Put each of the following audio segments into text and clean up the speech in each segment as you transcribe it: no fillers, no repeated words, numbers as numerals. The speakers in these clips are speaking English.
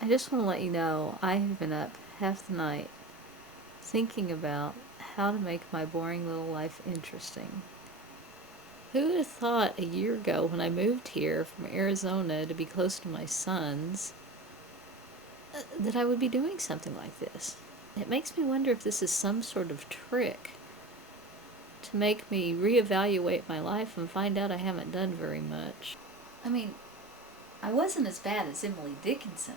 I just want to let you know I have been up half the night thinking about how to make my boring little life interesting. Who would have thought a year ago when I moved here from Arizona to be close to my sons that I would be doing something like this? It makes me wonder if this is some sort of trick to make me reevaluate my life and find out I haven't done very much. I mean, I wasn't as bad as Emily Dickinson.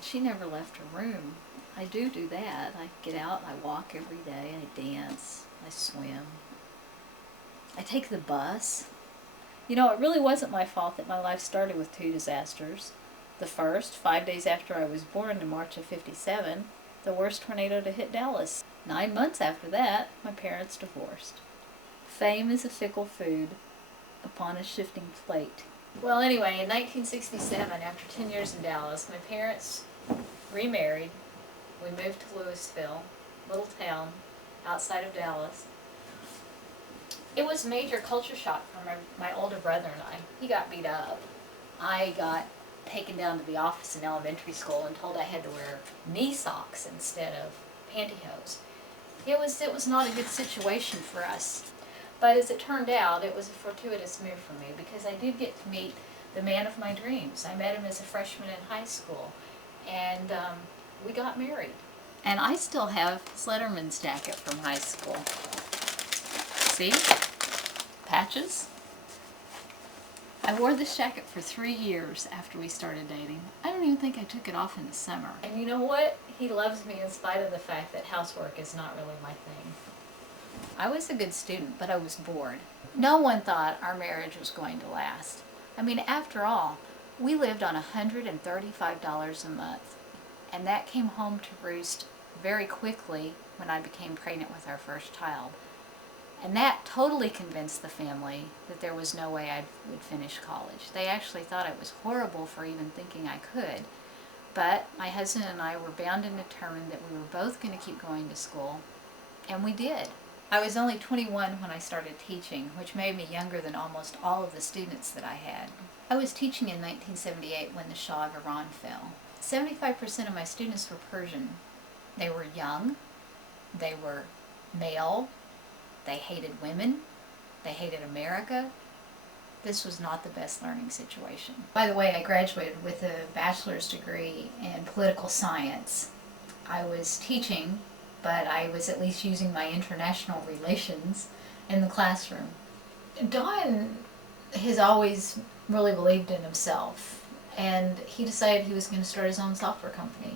She never left her room. I do that. I get out, I walk every day, I dance, I swim. I take the bus. You know, it really wasn't my fault that my life started with two disasters. The first, 5 days after I was born in March of '57, the worst tornado to hit Dallas. 9 months after that, my parents divorced. Fame is a fickle food upon a shifting plate. Well, anyway, in 1967, after 10 years in Dallas, my parents remarried. We moved to Louisville, little town outside of Dallas. It was a major culture shock for my older brother and I. He got beat up. I got taken down to the office in elementary school and told I had to wear knee socks instead of pantyhose. It was not a good situation for us. But as it turned out, it was a fortuitous move for me because I did get to meet the man of my dreams. I met him as a freshman in high school, and we got married. And I still have Slenderman's jacket from high school. See? Patches. I wore this jacket for 3 years after we started dating. I don't even think I took it off in the summer. And you know what? He loves me in spite of the fact that housework is not really my thing. I was a good student, but I was bored. No one thought our marriage was going to last. I mean, after all, we lived on $135 a month, and that came home to roost very quickly when I became pregnant with our first child. And that totally convinced the family that there was no way I would finish college. They actually thought it was horrible for even thinking I could. But my husband and I were bound and determined that we were both going to keep going to school, and we did. I was only 21 when I started teaching, which made me younger than almost all of the students that I had. I was teaching in 1978 when the Shah of Iran fell. 75% of my students were Persian. They were young, they were male, they hated women, they hated America. This was not the best learning situation. By the way, I graduated with a bachelor's degree in political science. I was teaching, but I was at least using my international relations in the classroom. Don has always really believed in himself, and he decided he was going to start his own software company.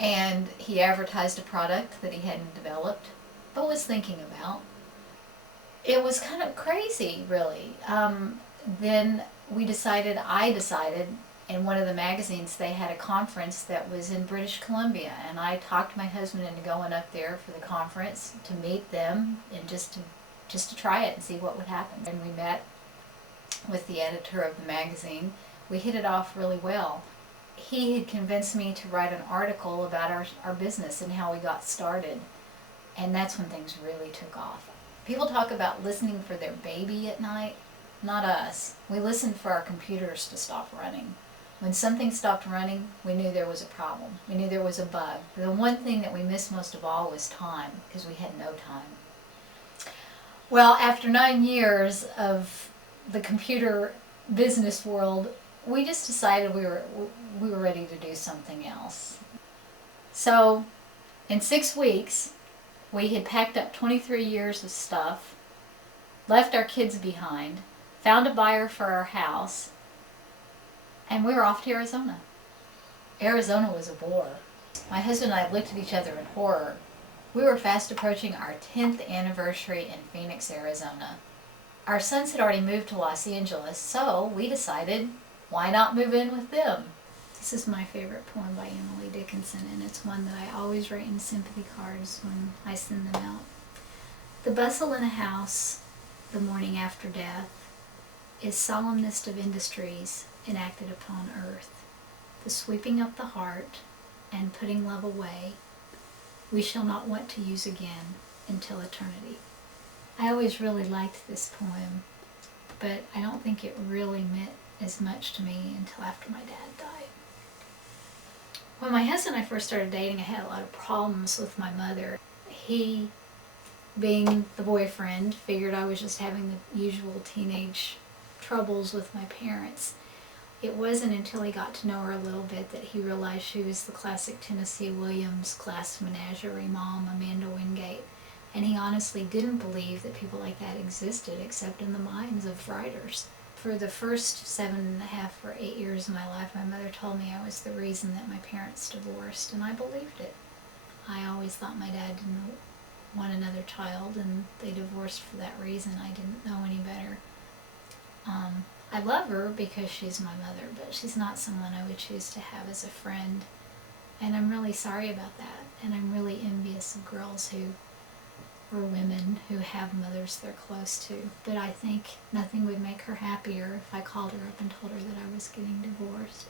And he advertised a product that he hadn't developed, but was thinking about. It was kind of crazy, really. Then I decided, in one of the magazines they had a conference that was in British Columbia, and I talked my husband into going up there for the conference to meet them and just to try it and see what would happen. And we met with the editor of the magazine. We hit it off really well. He had convinced me to write an article about our business and how we got started, and that's when things really took off. People talk about listening for their baby at night. Not us. We listened for our computers to stop running. When something stopped running, we knew there was a problem. We knew there was a bug. The one thing that we missed most of all was time, because we had no time. Well, after 9 years of the computer business world, we just decided we were ready to do something else. So, in 6 weeks, we had packed up 23 years of stuff, left our kids behind, found a buyer for our house, and we were off to Arizona. Arizona was a bore. My husband and I looked at each other in horror. We were fast approaching our 10th anniversary in Phoenix, Arizona. Our sons had already moved to Los Angeles, so we decided, why not move in with them? This is my favorite poem by Emily Dickinson, and it's one that I always write in sympathy cards when I send them out. The bustle in a house, the morning after death, is solemnest of industries enacted upon earth, the sweeping up the heart and putting love away, we shall not want to use again until eternity. I always really liked this poem, but I don't think it really meant as much to me until after my dad died. When my husband and I first started dating, I had a lot of problems with my mother. He, being the boyfriend, figured I was just having the usual teenage troubles with my parents. It wasn't until he got to know her a little bit that he realized she was the classic Tennessee Williams class menagerie mom, Amanda Wingate. And he honestly didn't believe that people like that existed except in the minds of writers. For the first 7.5 or 8 years of my life, my mother told me I was the reason that my parents divorced, and I believed it. I always thought my dad didn't want another child, and they divorced for that reason. I didn't know any better. I love her because she's my mother, but she's not someone I would choose to have as a friend. And I'm really sorry about that. And I'm really envious of girls who, or women who have mothers they're close to. But I think nothing would make her happier if I called her up and told her that I was getting divorced.